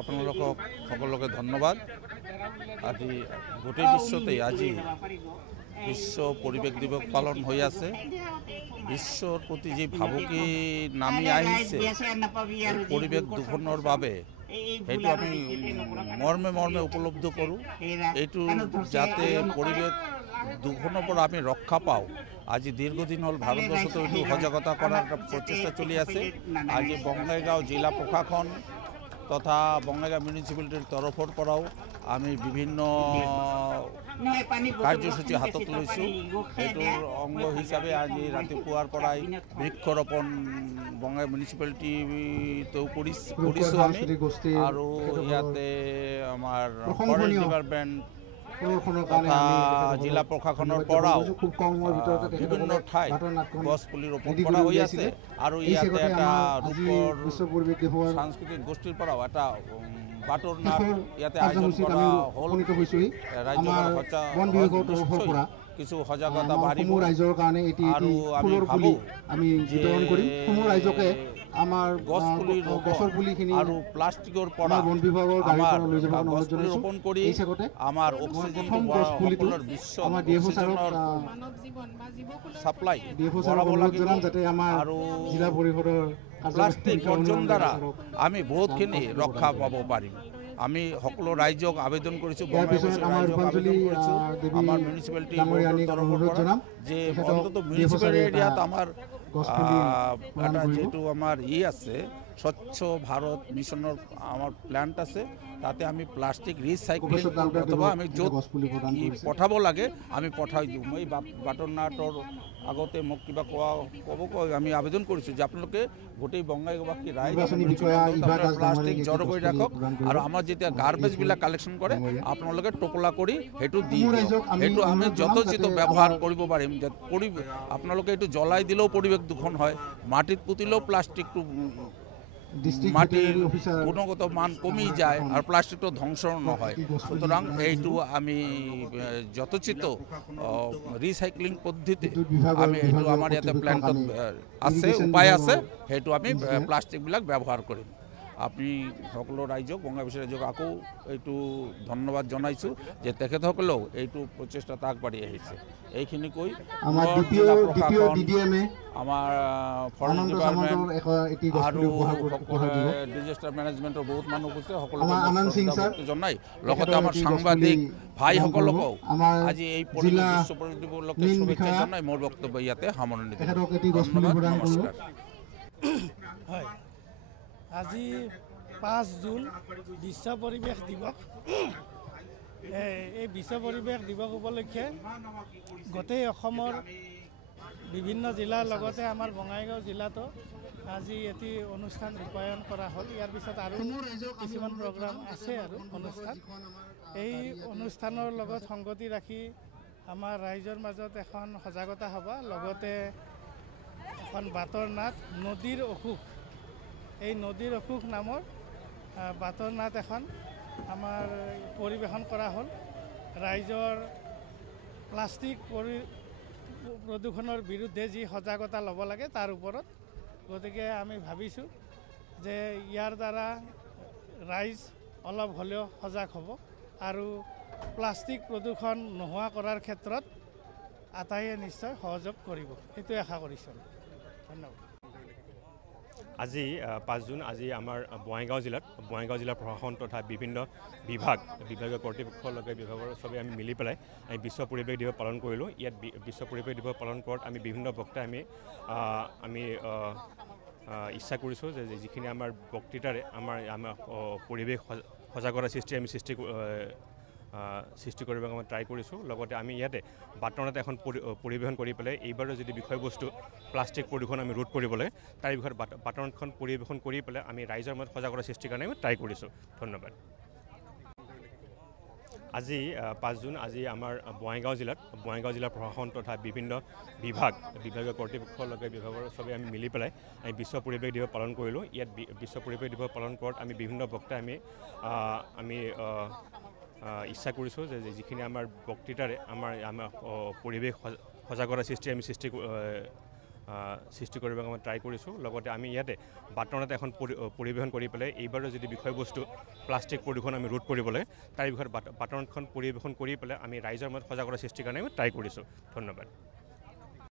আপোনালোকক সকলোকে ধন্যবাদ। আজি গোটেই বিশ্বতে আজি বিশ্ব পৰিৱেশ দিৱস পালন হৈ আছে। বিশ্বৰ প্ৰতি যি ভাবুকি নামি আহিছে পৰিৱেশ দূষণৰ বাবে, সেইটো আমি মৰ্মে মৰ্মে উপলব্ধ কৰোঁ। এইটো যাতে পৰিৱেশ দূষণৰ পৰা আমি ৰক্ষা পাওঁ, আজি দীৰ্ঘদিন হ'ল ভাৰতবৰ্ষতো এইটো সজাগতা কৰাৰ এটা প্ৰচেষ্টা চলি আছে। আজি বঙাইগাঁও জিলা প্ৰশাসন তথা বঙাইগাঁও মিউনিচিপালিটিৰ তৰফৰ পৰাও আমি বিভিন্ন কাৰ্যসূচী হাতত লৈছোঁ। এইটোৰ অংগ হিচাপে আজি ৰাতিপুৱাৰ পৰাই বৃক্ষৰোপণ বঙাইগাঁও মিউনিচিপালিটিতো কৰিছোঁ আমি, আৰু ইয়াতে আমাৰ ফৰেষ্ট ডিপাৰ্টমেণ্ট তথা জিলা প্ৰশাসনৰ পৰাও বিভিন্ন ঠাইত গছ পুলি ৰোপণ কৰা হৈ আছে। আৰু ইয়াতে এটা ৰূপৰ সাংস্কৃতিক গোষ্ঠীৰ পৰাও এটা বাটৰ নাট ইয়াতে আয়োজন কৰা হ'ল। ৰাজ্যৰ কিছু সজাগতা বাঢ়িব আৰু আমি ভাবোঁ যে গছপুলি আৰু প্লাষ্টিকৰ পৰা আমাৰ গছপুলি ৰোপণ কৰি আমাৰ অক্সিজেনটো সকলোৰ বিশ্বত অক্সিজেনৰ ছাপ্লাই বঢ়াব লাগিব। আৰু প্লাষ্টিক বৰ্জন দ্বাৰা আমি বহুতখিনি ৰক্ষা পাব পাৰিম। আমি সকলো ৰাইজক আবেদন কৰিছোঁ, আমাৰ মিউনিচিপালিটি তৰফৰ পৰা যে অন্তত মিউনিচিপাল এৰিয়াত আমাৰ এটা যিহেতু আমাৰ আছে স্বচ্ছ ভাৰত মিছনৰ আমাৰ প্ল্যান্ট আছে, তাতে আমি প্লাষ্টিক ৰিচাইক্লিং অথবা আমি য'ত পঠাব লাগে আমি পঠাই দিওঁ। মই বাটৰ নাটৰ আগতে মোক কিবা ক'ব আমি আবেদন কৰিছোঁ যে আপোনালোকে গোটেই বঙাইগাঁওবাসী ৰাইজ প্লাষ্টিক জড়ো কৰি ৰাখক, আৰু আমাৰ যেতিয়া গাৰ্বেজবিলাক কালেকশ্যন কৰে আপোনালোকে টোপোলা কৰি সেইটো দি দিয়ক। সেইটো আমি যথোচিত ব্যৱহাৰ কৰিব পাৰিম। আপোনালোকে এইটো জ্বলাই দিলেও পৰিৱেশ দূষণ হয়, মাটিত পুতিলেও প্লাষ্টিকটো মাটিৰ গুণগত মান কমি যায় আৰু প্লাষ্টিকটো ধ্বংস নহয়। সুতৰাং এইটো আমি যথোচিত ৰিসাইক্লিং পদ্ধতি আমি এইটো আমাৰ ইয়াতে প্ল্যান্টত আছে, উপায় আছে, সেইটো আমি প্লাষ্টিকবিলাক ব্যৱহাৰ কৰিম। আমি সকলো ৰাইজক বঙাইগাঁও ৰাইজক আকৌ এইটো ধন্যবাদ জনাইছোঁ যে তেখেতসকলেও এইটো প্ৰচেষ্টাত আগবাঢ়ি আহিছে। এইখিনি কৈ আমাৰ ফৰেষ্ট ডিপাৰ্টমেণ্ট আৰু ডিজাষ্টাৰ মেনেজমেণ্টৰ বহুত মানুহ গৈছে, সকলোকে জনাই লগতে আমাৰ সাংবাদিক ভাইসকলকো আজি এই বিশ্ব পৰিৱেশ দিৱস উপলক্ষে শুভেচ্ছা জনাই মোৰ বক্তব্য ইয়াতে সামৰণি দিলোঁ। ধন্যবাদ, নমস্কাৰ। হয়, আজি 5 জুন বিশ্ব পৰিৱেশ দিৱস। এই বিশ্ব পৰিৱেশ দিৱস উপলক্ষে গোটেই অসমৰ বিভিন্ন জিলাৰ লগতে আমাৰ বঙাইগাঁও জিলাতো আজি এটি অনুষ্ঠান ৰূপায়ণ কৰা হ'ল। ইয়াৰ পিছত আৰু কিছুমান প্ৰগ্ৰাম আছে আৰু অনুষ্ঠান। এই অনুষ্ঠানৰ লগত সংগতি ৰাখি আমাৰ ৰাইজৰ মাজত এখন সজাগতা সভা, লগতে এখন বাটৰ নাট, নদীৰ অসুখ, এই নদীৰ অসুখ নামৰ বাটৰ নাট এখন আমাৰ পৰিৱেশন কৰা হ'ল। ৰাইজৰ প্লাষ্টিক প্ৰদূষণৰ বিৰুদ্ধে যি সজাগতা ল'ব লাগে তাৰ ওপৰত। গতিকে আমি ভাবিছোঁ যে ইয়াৰ দ্বাৰা ৰাইজ অলপ হ'লেও সজাগ হ'ব আৰু প্লাষ্টিক প্ৰদূষণ নোহোৱা কৰাৰ ক্ষেত্ৰত আটাইয়ে নিশ্চয় সহযোগ কৰিব, সেইটোৱে আশা কৰিছোঁ। ধন্যবাদ। আজি 5 জুন আজি আমাৰ বঙাইগাঁও জিলাৰ প্ৰশাসন তথা বিভিন্ন বিভাগীয় কৰ্তৃপক্ষৰ লগে বিভাগৰ চবেই আমি মিলি পেলাই আমি বিশ্ব পৰিৱেশ দিৱস পালন কৰিলোঁ। ইয়াত বিশ্ব পৰিৱেশ দিৱস পালন কৰাত আমি বিভিন্ন বক্তাই আমি ইচ্ছা কৰিছোঁ যে যিখিনি আমাৰ বক্তৃতাৰে আমাৰ পৰিৱেশ সজাগতা সৃষ্টি কৰিব আমি ট্ৰাই কৰিছোঁ। লগতে আমি ইয়াতে বাটৰ নাট এখন পৰিৱেশন কৰি পেলাই এইবাৰৰ যদি বিষয়বস্তু প্লাষ্টিক প্ৰদূষণ আমি ৰোধ কৰিবলৈ তাৰ বিষয়ত বাটৰ নাটখন পৰিৱেশন কৰি পেলাই আমি ৰাইজৰ মাজত সজাগতা সৃষ্টিৰ কাৰণে আমি ট্ৰাই কৰিছোঁ। ধন্যবাদ। আজি 5 জুন আজি আমাৰ বঙাইগাঁও জিলাৰ প্ৰশাসন তথা বিভিন্ন বিভাগীয় কৰ্তৃপক্ষৰ লগে বিভাগৰ চবেই আমি মিলি পেলাই আমি বিশ্ব পৰিৱেশ দিৱস পালন কৰিলোঁ। ইয়াত বিশ্ব পৰিৱেশ দিৱস পালন কৰাত আমি বিভিন্ন বক্তাই আমি ইচ্ছা কৰিছোঁ যে যিখিনি আমাৰ বক্তৃতাৰে আমাৰ পৰিৱেশ সজাগতা সৃষ্টি কৰিবলৈ মই ট্ৰাই কৰিছোঁ। লগতে আমি ইয়াতে বাটনত এখন পৰিৱেশন কৰি পেলাই এইবাৰৰ যদি বিষয়বস্তু প্লাষ্টিক প্ৰদূষণ আমি ৰোধ কৰিবলৈ তাৰ বিষয়ত বাটনখন পৰিৱেশন কৰি পেলাই আমি ৰাইজৰ মাজত সজাগতা সৃষ্টিৰ কাৰণে আমি ট্ৰাই কৰিছোঁ। ধন্যবাদ।